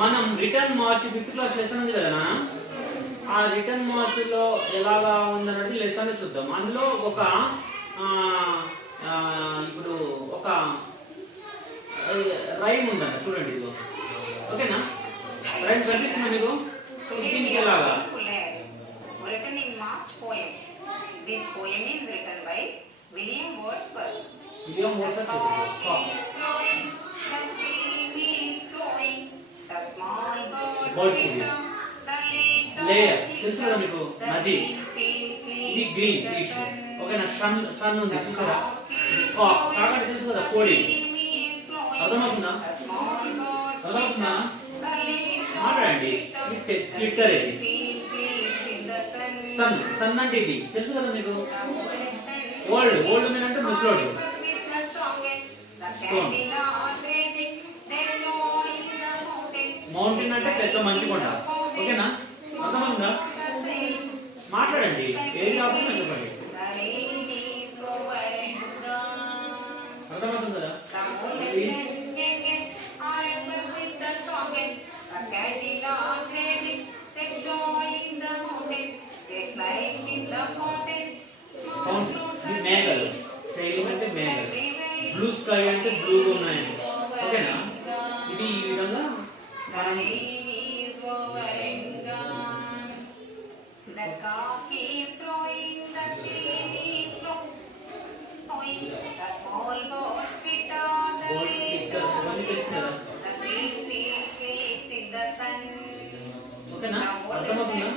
మనం return March 5th class lesson ఉంది కదా నాన్న, ఆ రిటర్న్ మార్చ్ లో ఎలాగా ఉందన్నది లెసన్ చూద్దాం. అందులో ఒక ఇప్పుడు ఒక రైమ్ ఉందంట, చూడండి ఇదిగో. ఓకేనా? రైమ్ కనిపిస్తుందా మీకు? దీనికి ఎలాగా? Written in March poem. This poem is written by William Wordsworth. William Wordsworth layer తెలుసు కదా మీకు, నది, ఇది గ్రీన్ ఫిష్. ఓకేనా? సన్ ఉంది చూసారా, కాకంటే తెలుసు కదా, కోడి. అర్థమవుతుందా? అర్థమవుతుందా? మాట్లాడండి. ట్విట్టర్ ఇది. సన్ అంటే ఇది తెలుసు కదా మీకు. ఓల్డ్ మీన్ అంటే ముసలోడు. స్టోన్. మౌంటైన్ అంటే పెద్ద మంచు కొండ. ఓకేనా? అర్థమవుతుందా? మాట్లాడండి, ఏది కాకుండా చెప్పండి. అర్థమవుతుంది కదా? మేఘలు, సైలింగ్ అంటే మేఘలు, బ్లూ స్కై అంటే బ్లూగా ఉన్నాయండి. ఓకేనా? ఇది ఈ విధంగా మనం ఓకేనా? అర్థమవుతుందా?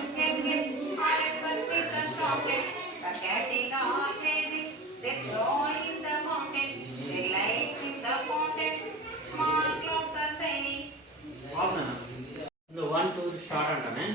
అవునా? 1 2 స్టార్ట్ అంటానే.